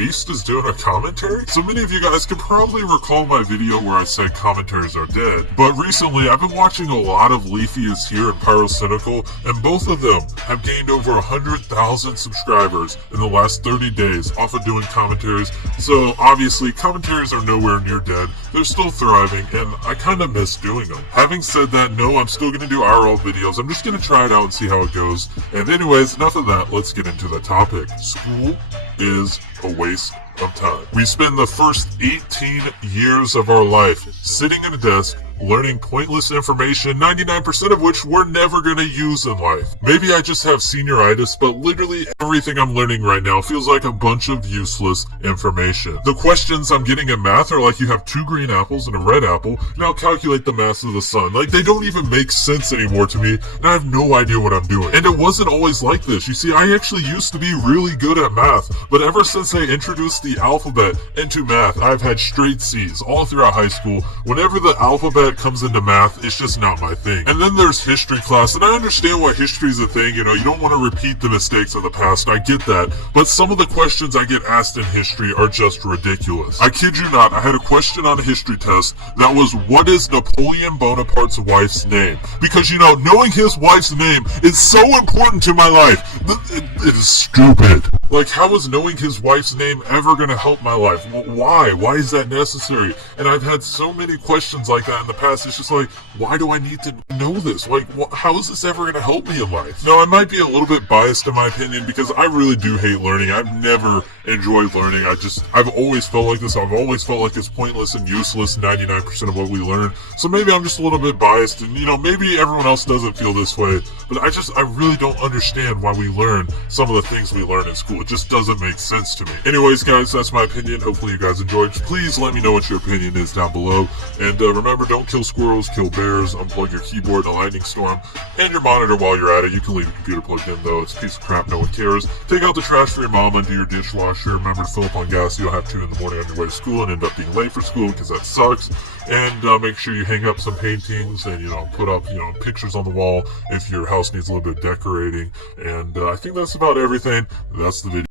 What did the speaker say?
Beast is doing a commentary? So many of you guys can probably recall my video where I said commentaries are dead, but recently I've been watching a lot of Leafy Is Here and Pyrocynical, and both of them have gained over 100,000 subscribers in the last 30 days off of doing commentaries. So obviously commentaries are nowhere near dead. They're still thriving, and I kind of miss doing them. Having said that, no, I'm still going to do IRL videos. I'm just going to try it out and see how it goes. And anyways, enough of that. Let's get into the topic. School is a waste of time. We spend the first 18 years of our life sitting at a desk, learning pointless information, 99% of which we're never going to use in life. Maybe I just have senioritis, but literally everything I'm learning right now feels like a bunch of useless information. The questions I'm getting in math are like, you have 2 green apples and a red apple, now calculate the mass of the sun. Like, they don't even make sense anymore to me, and I have no idea what I'm doing. And it wasn't always like this. You see, I actually used to be really good at math, but ever since I introduced the alphabet into math, I've had straight C's all throughout high school. Whenever the alphabet comes into math, it's just not my thing. And then there's history class, and I understand why history is a thing. You know, you don't want to repeat the mistakes of the past. I get that, but some of the questions I get asked in history are just ridiculous. I kid you not, I had a question on a history test that was, what is Napoleon Bonaparte's wife's name? Because, you know, knowing his wife's name is so important to my life. It is stupid. Like, how is knowing his wife's name ever going to help my life? Why? Why is that necessary? And I've had so many questions like that in the past. It's just like, why do I need to know this? Like, how is this ever going to help me in life? Now, I might be a little bit biased in my opinion because I really do hate learning. I've never enjoyed learning. I've always felt like this. I've always felt like it's pointless and useless, 99% of what we learn. So maybe I'm just a little bit biased, and, you know, maybe everyone else doesn't feel this way. But I really don't understand why we learn some of the things we learn in school. It just doesn't make sense to me. Anyways, guys, that's my opinion. Hopefully you guys enjoyed. Please let me know what your opinion is down below. And remember, don't kill squirrels, kill bears. Unplug your keyboard in a lightning storm and your monitor while you're at it. You can leave your computer plugged in, though. It's a piece of crap. No one cares. Take out the trash for your mama and do your dishwasher. Remember to fill up on gas. You don't have to in the morning on your way to school and end up being late for school because that sucks. And make sure you hang up some paintings and, you know, put up, you know, pictures on the wall if your house needs a little bit of decorating. And I think that's about everything. That's the video.